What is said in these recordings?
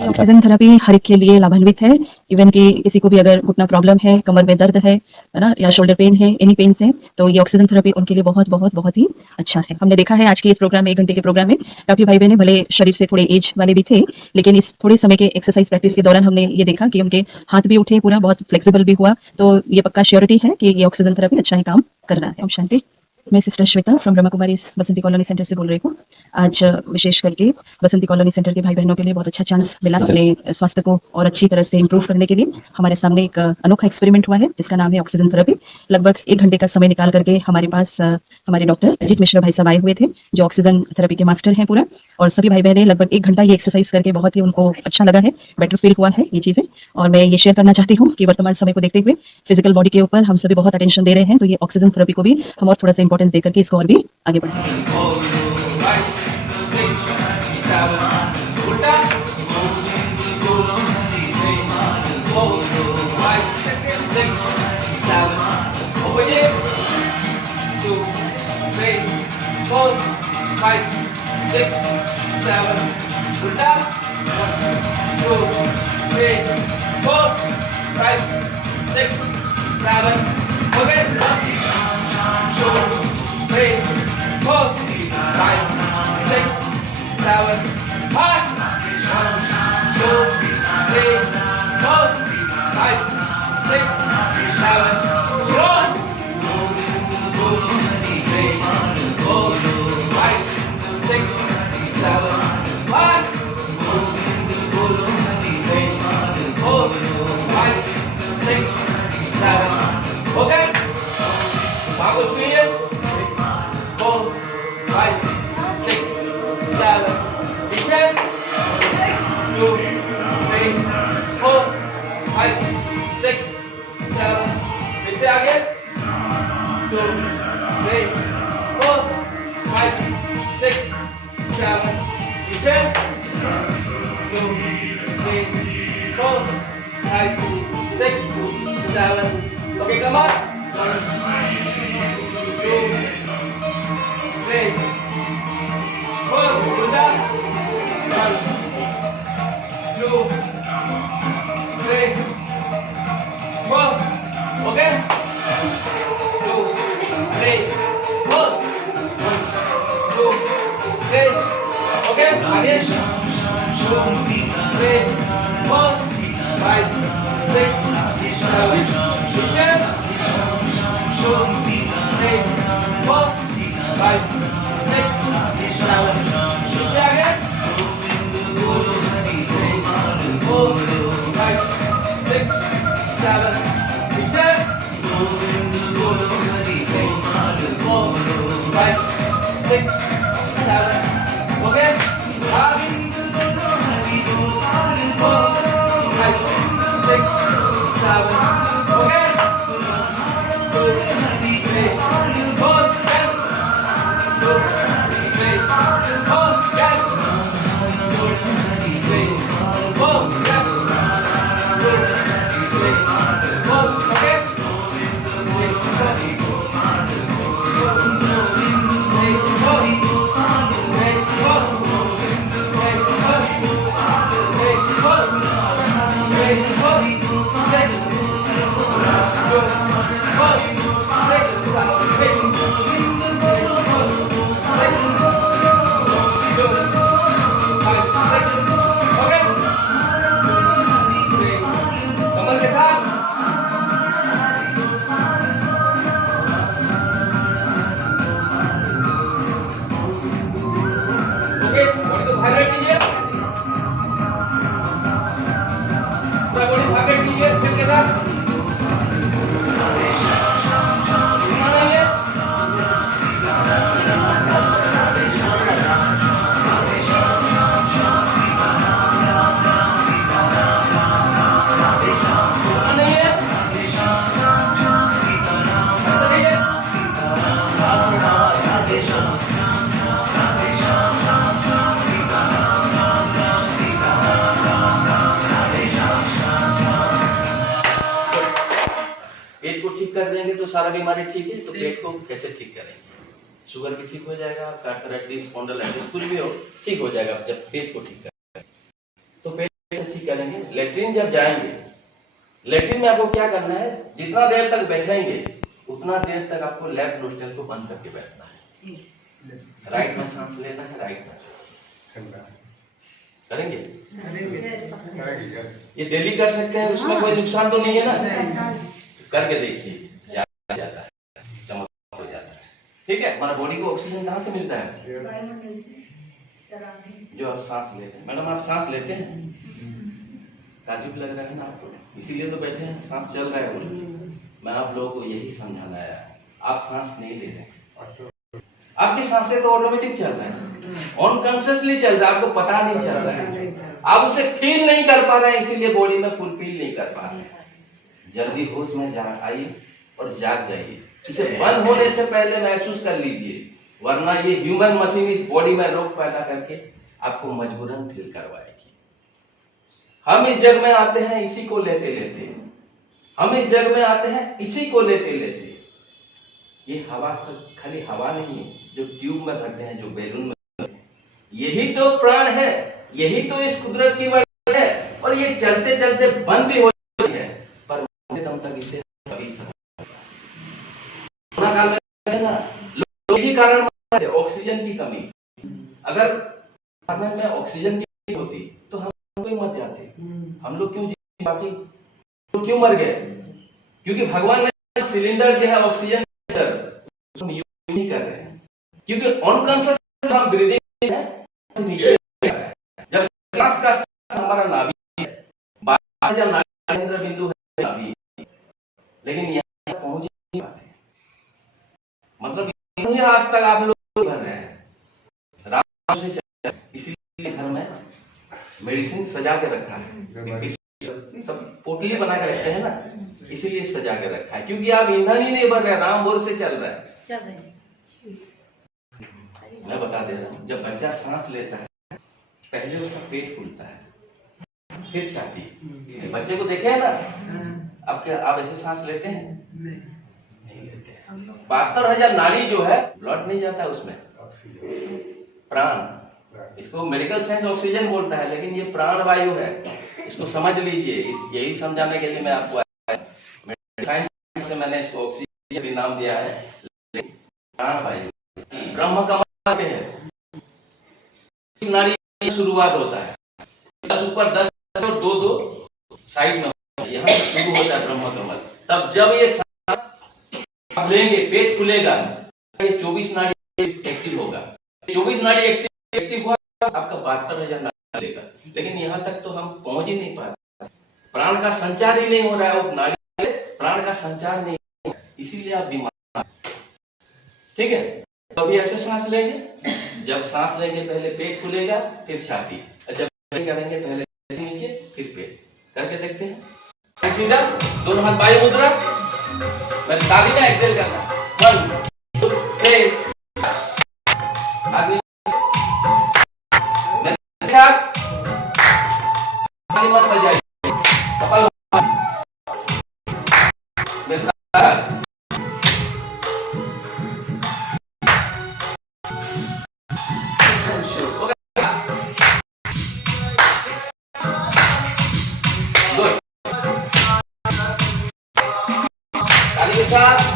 ये oxygen therapy हर एक के लिए लाभान्वित है। इवन कि किसी को भी अगर घुटना प्रॉब्लम है, कमर में दर्द है ना? या शोल्डर पेन है, एनी पेन्स है, तो ये ऑक्सीजन थेरेपी उनके लिए बहुत, बहुत, बहुत ही अच्छा है। हमने देखा है आज के इस प्रोग्राम में 1 घंटे के प्रोग्राम में काफ़ी भाई-बहन भले शरीर से थोड़े एज वाले भी थे, लेकिन इस थोड़े समय के एक्सरसाइज प्रैक्टिस के दौरान हमने ये देखा कि उनके हाथ भी उठे, पूरा बहुत फ्लेक्सिबल भी हुआ। तो ये पक्का श्योरिटी है कि ये ऑक्सीजन थेरेपी अच्छा ही काम कर रहा है। ओम शांति। मैं sister Shweta from Brahma Kumari Basanti colony centre से बोल रही हूँ। आज विशेष करके बसंती कॉलोनी सेंटर के भाई बहनों के लिए बहुत अच्छा चांस मिला अपने स्वास्थ्य को और अच्छी तरह से इम्प्रूव करने के लिए। हमारे सामने एक अनोखा एक्सपेरिमेंट हुआ है जिसका नाम है ऑक्सीजन थेरेपी। लगभग 1 घंटे का समय निकाल करके हमारे पास हमारे डॉक्टर अजीत मिश्रा भाई साहब आए हुए थे, जो ऑक्सीजन थेरेपी के मास्टर हैं पूरा। और सभी भाई बहनें लगभग 1 घंटा ये एक्सरसाइज करके बहुत ही उनको अच्छा लगा है, बेटर फील हुआ है ये चीज़ें। और मैं ये शेयर करना चाहती हूँ कि वर्तमान समय को देखते हुए फिजिकल बॉडी के ऊपर हम सभी बहुत अटेंशन दे रहे हैं, तो ये ऑक्सीजन थेरेपी को भी हम और थोड़ा सा इंपॉर्टेंस देकर के इसको और भी आगे बढ़ाएं। पेट को ठीक कर देंगे तो सारा बीमारी ठीक है, तो पेट को कैसे ठीक करेंगे? शुगर भी ठीक हो जाएगा, आपका आर्थराइटिस, स्पॉन्डिलाइटिस कुछ भी हो ठीक हो जाएगा जब पेट को ठीक करें। तो पेट लेट्रिन जब जाएंगे, लेट्रिन में आपको क्या करना है, जितना देर तक बैठेंगे उतना देर तक आपको लेफ्ट नोस्ट्रल को बंद करके बैठना है। राइट में सांस लेना है, राइट में करेंगे। ये डेली कर सकते हैं, उसमें कोई नुकसान तो नहीं है ना। करके देखिए, जाता है, चमक हो जाता है। ठीक है, हमारा बॉडी को ऑक्सीजन कहाँ से मिलता है? जो आप सांस लेते हैं। मैडम, आप सांस लेते हैं? ताजुब लग रहा है ना आपको, इसीलिए तो बैठे हैं, सांस चल रहा है बोले। मैं आप लोगों को यही समझाना आया, आप सांस नहीं ले रहे, आपकी सांसें तो ऑटोमेटिक चल रहा है, अनकॉन्शियसली चल रहा है, आपको पता नहीं चल रहा है, आप उसे फील नहीं कर पा रहे हैं, इसीलिए बॉडी में फुलफिल नहीं कर पा रहे। जल्दी होश में आइए और जाग जाइए, इसे बंद होने से पहले महसूस कर लीजिए, वरना ये ह्यूमन मशीन इस बॉडी में रोग पैदा करके आपको मजबूरन फील करवाएगी। हम इस जग में आते हैं इसी को लेते लेते, हम इस जग में आते हैं इसी को लेते लेते। ये हवा खाली हवा नहीं है जो ट्यूब में भरते हैं, जो बैलून में भरते हैं, यही तो प्राण है, यही तो इस कुदरत की वजह है। और ये चलते चलते बंद भी हो जाती है, पर उतने दम तक इसे कभी काल में ना, लोग यही कारण ऑक्सीजन की कमी। अगर हमें में ऑक्सीजन की कमी होती तो हम कोई मर जाते। हम लोग क्यों जी, बाकी तो क्यों मर गए? क्योंकि भगवान ने सिलेंडर जो है ऑक्सीजन हम यूज नहीं कर रहे हैं, क्योंकि अनकॉन्शियस हम ब्रीदिंग है, जब श्वास का हमारा नाभि है, बाहर जब नाभि केंद्र बिंदु है नाभि, लेकिन यहाँ पहुंच नहीं पाते। मतलब यही आज तक आप लोग भर रहे हैं, रात से चल, इसीलिए घर में मेडिसिन सजा के रखा है, सब पोटली बना के रखते हैं ना, इसीलिए सजा के रखा है, क्योंकि आप ईंधन ही नहीं भर रहे, राम बोर से चल रहा है। मैं बता दे रहा हूँ, जब बच्चा सांस लेता है पहले उसका पेट फूलता है, फिर छाती। बच्चे को देखे है ना, अब क्या आप ऐसे सांस लेते हैं? नहीं लेते हैं। 72,000 नाड़ी जो है, ब्लड नहीं जाता उसमें, प्राण, इसको मेडिकल साइंस ऑक्सीजन बोलता है, लेकिन ये प्राण वायु है, इसको समझ लीजिए। यही समझाने के लिए मैं आपको आया, साइंस से मैंने इसको ऑक्सीजन भी नाम दिया है, प्राण वायु ब्रह्म कमल के है। नाड़ी की शुरुआत होता है 10 ऊपर 10 और 2 साइड में, यहाँ से शुरू होता है ब्रह्म कमल। तब जब ये सांस आप लेंगे, पेट खुलेगा, ये 24 नाड़ी एक्टिव होगा। 24 नाड़ी एक्टिव हुआ, आपका 72,000 नाड़ी लेगा, लेकिन यहाँ तक तो हम पहुंच ही नहीं पाते, प्राण का संचार ही नहीं हो रहा है, वो नाड़ी प्राण का संचार नहीं हो रहा है, इसीलिए आप बीमार। ठीक है, तो अभी ऐसे सांस लेंगे, जब सांस लेंगे पहले पेट खुलेगा, फिर छाती, जब करेंगे पहले नीचे फिर पेट, करके देखते हैं। सीधा दोनों हाथ वायु मुद्रा, मैंने ताली में एक्सेल करना, 1 2 3 आगे मत बजाइए, कपाल ताली के साथ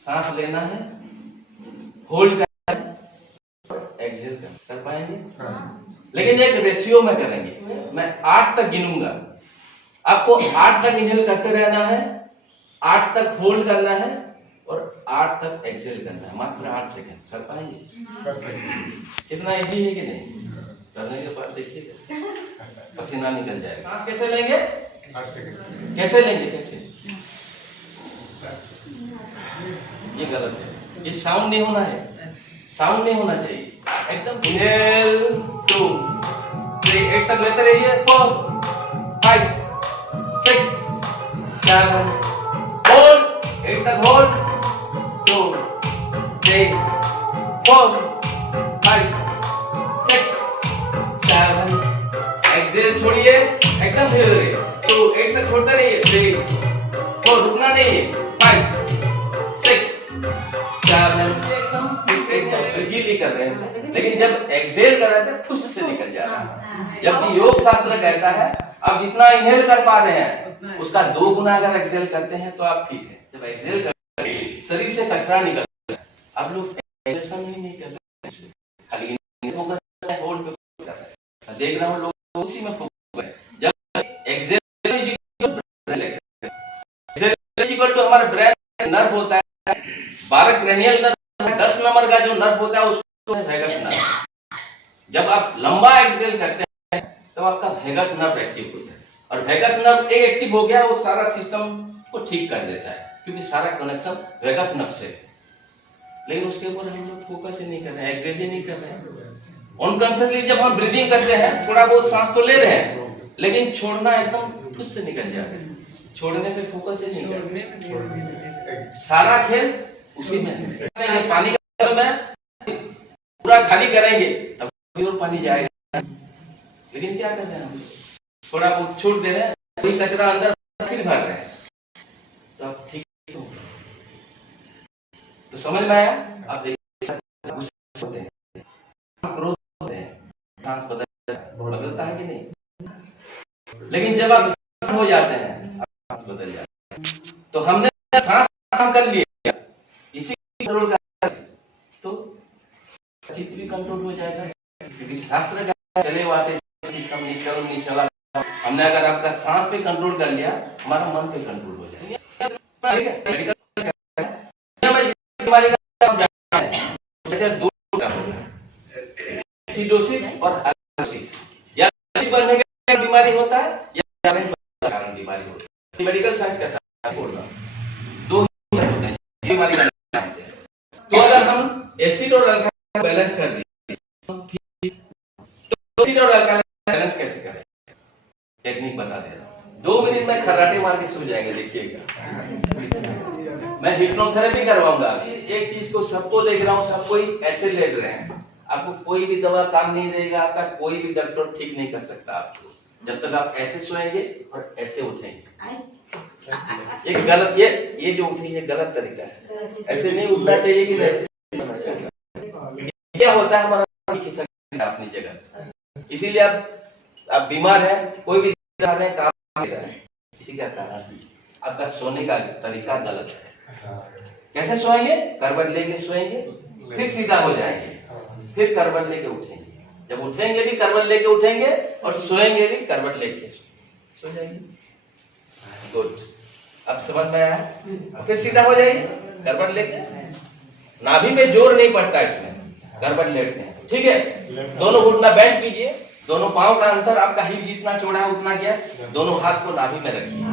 सांस लेना है, होल्ड करना है, एक्सहेल कर पाएंगे? लेकिन एक रेशियो में करेंगे, मैं 8 तक गिनूंगा, आपको 8 तक इनहेल करते रहना है, 8 तक होल्ड करना है और 8 तक एक्सहेल करना है, मात्र 8 सेकंड। कर पाएंगे? कर सकते। इतना इजी है कि नहीं? करने के बाद देखिएगा पसीना निकल जाएगा। सांस कैसे लेंगे? 8 सेकंड। कैसे लेंगे? कैसे? ये गलत है, ये साउंड नहीं होना है, साउंड नहीं होना चाहिए, एकदम इनहेल 2 3 8 तक लेते रहिए, 4 5 6 7 होल्ड, 8 तक होल्ड, 2 3 4 5 6 7 एक्सहेल छोड़िए, एकदम धीरे धीरे 2 8 तक छोड़ते रहिए 3 4 रुकना नहीं है 5 6 7 एकदम फ्रीली कर रहे हैं, लेकिन जब एक्सेल कर रहे थे खुद से निकल जा रहा है। जबकि योग शास्त्र कहता है आप जितना इनहेल कर पा रहे हैं उसका 2 गुना अगर एक्सेल करते हैं तो आप ठीक है। जब एक्सेल करते हैं शरीर से कचरा निकलता है। आप लोग एक्सेल ही नहीं कर रहे, खाली फोकस है, होल्ड पे फोकस कर रहे हैं। देख रहा हूं लोग उसी में फोकस है। जब एक्सेल तो हमारे ब्रेन नर्व होता है 12 क्रेनियल नर्व, 10 नंबर का जो नर्व होता है उसको वेगस नर्व। जब आप लंबा एक्सेल करते हैं तो आपका वेगस नर्व एक्टिव होता है, और वेगस नर्व एक्टिव हो गया वो सारा सिस्टम को ठीक कर देता है, क्योंकि सारा कनेक्शन वेगस नर्व से। लेकिन उसके ऊपर हम लोग फोकस ही नहीं कर रहे हैं, एक्सेल ही नहीं कर रहे हैं। अनकॉन्शियसली जब हम ब्रीदिंग करते हैं थोड़ा बहुत सांस तो ले रहे हैं, लेकिन छोड़ना एकदम खुद से निकल जा रहा है। छोड़ने पे फोकस ही नहीं कर रहे। सारा खेल उसी में है। पानी का में पूरा खाली करेंगे तब और पानी जाएगा, लेकिन क्या कर रहे हैं हम थोड़ा बहुत छूट दे रहे हैं, कोई कचरा अंदर फिर भर रहे हैं। तो अब ठीक तो समझ में आया? आप देखिए होते हैं, क्रोध होते हैं, सांस बदलता है कि नहीं? लेकिन जब आप हो जाते हैं सांस बदल जाती है। तो हमने सांस कर लिया, इसी कंट्रोल कर तो चित्त भी कंट्रोल हो जाएगा, क्योंकि शास्त्र का चले वाते नहीं चला। हमने अगर आपका सांस पे कंट्रोल कर लिया, हमारा मन पे कंट्रोल हो जाएगा। दो एसिडोसिस और एसिडोसिस, या एसिड बनने के बीमारी होता है या कारण बीमारी होती है। मेडिकल साइंस कहता है बोल रहा हूं, दो होते हैं बीमारी का नाम है। तो अगर हम एसिड और अल्कली बैलेंस कर दें तो एसिड और अल्कली बैलेंस कैसे करें? टेक्निक बता दे रहा हूं, 2 मिनट में खर्राटे मार के सो जाएंगे। देखिएगा, मैं हिप्नोथेरेपी करवाऊंगा। एक चीज को सबको देख रहा हूं, सब कोई ऐसे लेट रहे हैं। आपको कोई भी दवा काम नहीं देगा, आपका कोई भी डॉक्टर ठीक नहीं कर सकता आपको, जब तक आप ऐसे सोएंगे और ऐसे उठेंगे। एक गलत ये जो उठेंगे ये गलत तरीका है, ऐसे नहीं उठना चाहिए कि वैसे होना चाहिए। क्या होता है हमारा खिसक अपनी जगह। इसीलिए आप बीमार है, कोई भी काम नहीं रहा है, इसी का कारण आपका सोने का तरीका गलत है। कैसे सोएंगे? करवट लेके सोएंगे, फिर सीधा हो जाएंगे, फिर करवट लेके उठेंगे। जब उठेंगे भी करवट लेके उठेंगे और सोएंगे भी करवट लेके सो जाएंगे। गुड, अब समझ में आया? फिर सीधा हो जाइए करवट लेके, नाभि में जोर नहीं पड़ता इसमें, करवट लेटते हैं। ठीक है, दोनों घुटना बेंड कीजिए, दोनों पांव का अंतर आपका हिप जितना चौड़ा है उतना क्या, दोनों हाथ को नाभि में रखिए।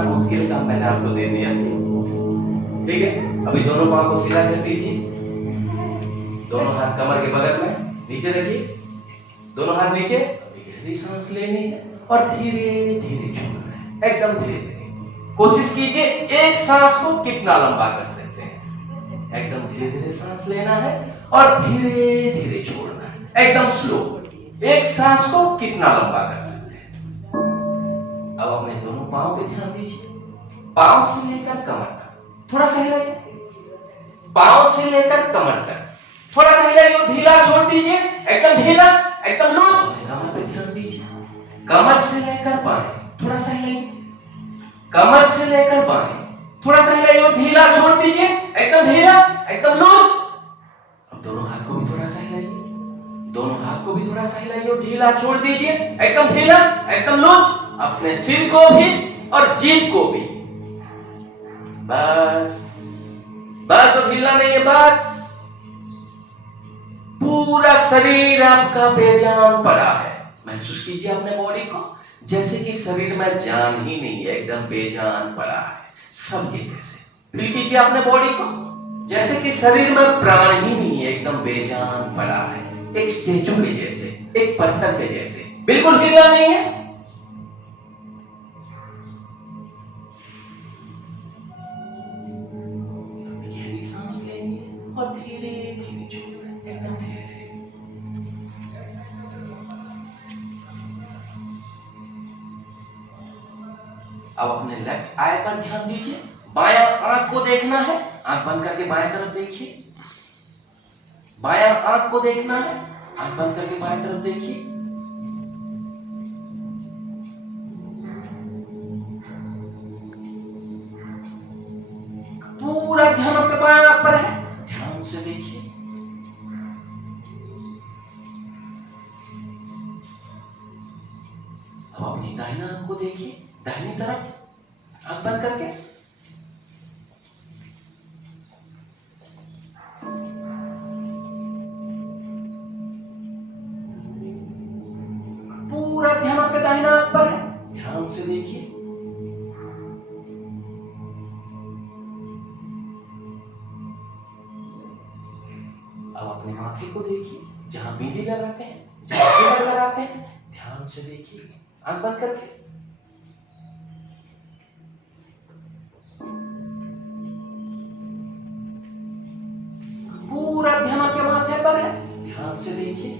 इतना मुश्किल काम मैंने आपको दे दिया। ठीक है, अभी दोनों पाँव को सीधा कर दीजिए, दोनों हाथ कमर के बगल में, नीचे रखिए, दोनों हाथ नीचे। अभी गहरी सांस लेनी है और धीरे धीरे छोड़ना है, एकदम धीरे धीरे। कोशिश कीजिए एक सांस को कितना लंबा कर सकते हैं। एकदम धीरे धीरे सांस लेना है और धीरे धीरे छोड़ना है, एकदम स्लो। एक सांस को कितना लंबा कर सकते हैं। अब अपने दोनों पांव पे ध्यान दीजिए, पांव से लेकर कमर तक थोड़ा सा हिलाइए, पांव से लेकर कमर तक थोड़ा सा हिलाइए, ढीला छोड़ दीजिए, एकदम ढीला, एकदम लूज। कमर पे ध्यान दीजिए, कमर से लेकर बाएं थोड़ा सा हिलाइए, कमर से लेकर बाएं थोड़ा सा हिलाइए, ढीला छोड़ दीजिए, एकदम ढीला, एकदम लूज। अब दोनों हाथ को भी थोड़ा सा हिलाइए, दोनों हाथ को भी थोड़ा सा हिलाइए, ढीला छोड़ दीजिए, एकदम ढीला, एकदम लूज। अपने सिर को भी और जीभ को भी, बस बस, अब हिलना नहीं है, बस। पूरा शरीर आपका बेजान पड़ा है। महसूस कीजिए अपने बॉडी को, जैसे कि शरीर में जान ही नहीं है, एकदम बेजान पड़ा है, सब ये जैसे। फील कीजिए अपने बॉडी को, जैसे कि शरीर में प्राण ही नहीं है, एकदम बेजान पड़ा है, एक स्टेचू के जैसे, एक पत्थर के जैसे, बिल्कुल हिलना नहीं है। गहरी सांस लेनी है और धीरे धीरे छोड़ना है, एकदम धीरे धीरे। अब अपने लेफ्ट आई पर ध्यान दीजिए, बायां आंख को देखना है, आंख बंद करके बाएं तरफ देखिए, बायां आंख को देखना है, आंख बंद करके बाएं तरफ देखिए। पूरा ध्यान आपके बाएं आंख पर है, ध्यान से देखिए। अब अपनी दाहिना आंख को देखिए, दाहिनी तरफ, आंख बंद करके। पूरा ध्यान आपके दाहिना आंख पर है, ध्यान से देखिए। अब अपने माथे को देखिए, जहां बिंदी लगाते हैं, जहां तिलक लगाते हैं, ध्यान से देखिए, आंख बंद करके। पूरा ध्यान आपके माथे पर है, ध्यान से देखिए।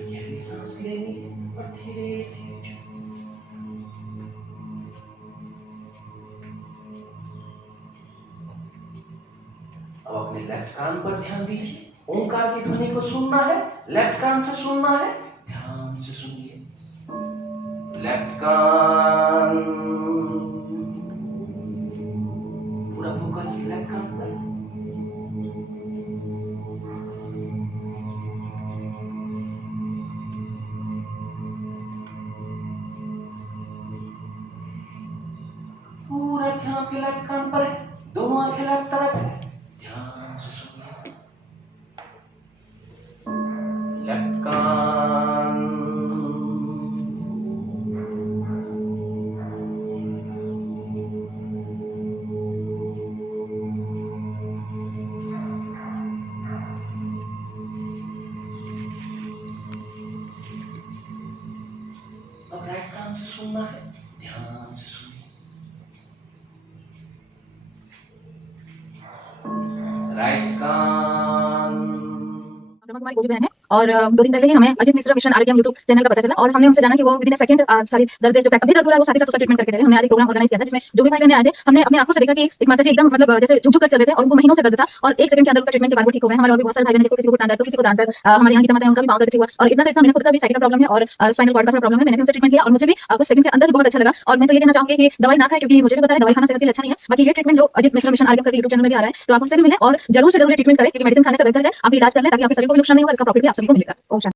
गहरी सांस लेनी है और धीरे धीरे। अब अपने लेफ्ट कान पर ध्यान दीजिए, ओंकार की ध्वनि को सुनना है, लेफ्ट कान से सुनना है, ध्यान से सुनिए। लेफ्ट कान, पूरा फोकस लेफ्ट कान पर। पूरा ध्यान आपके लेफ्ट कान पर है, दोनों आंखें लेफ्ट तरफ है, ध्यान से सुनिए। लेफ्ट कान, अब राइट कान से सुनना है, ध्यान से सुनिए। राइट कान। ब्रह्मा कुमारी वो भी बहन है और 2 दिन पहले ही हमें अजित मिश्रा मिशन आरोग्यम यूट्यूब चैनल का पता चला और हमने उनसे जाना कि वो विदिन सेकंड सारी दर्द जो अभी दर्द हो रहा है वो साथ ही साथ उसका ट्रीटमेंट करके दे रहे हैं। हमने आज एक प्रोग्राम ऑर्गेनाइज किया था जिसमें जो भी भाई बहन आए थे, हमने अपनी आंखों से देखा कि एक माता जी एकदम मतलब जैसे झुक कर चल रहे थे और उनको महीनों से दर्द था और 1 सेकंड के अंदर उनका ट्रीटमेंट के बाद वो ठीक हो गए। हमारे और भी बहुत सारे भाई बहन, किसी को घुटना दर्द, तो किसी को दांत दर्द, हमारे यहाँ की माता है उनका भी पांव दर्द ठीक हुआ और इतना मैंने खुद का भी साइटिका प्रॉब्लम है और स्पाइनल कॉर्ड का प्रॉब्लम है। मैंने भी उनसे ट्रीटमेंट किया और मुझे भी कुछ सेकंड के अंदर ही बहुत अच्छा लगा। और मैं तो ये कहना चाहूंगी कि दवाई ना खाएं, क्योंकि मुझे भी पता है दवाई खाना सेहत के लिए अच्छा नहीं है। बाकी ये ट्रीटमेंट जो अजित मिश्रा मिशन आरोग्यम करके यूट्यूब चैनल में भी आ रहा है, तो आप उनसे भी मिलें और जरूर से जरूर ट्रीटमेंट करें, क्योंकि मेडिसिन खाने से बेहतर है आप इलाज कर लें ताकि आपके शरीर को भी नुकसान नहीं होगा, इसका प्रॉफिट भी आप सभी को मिलेगा। ओम शांति।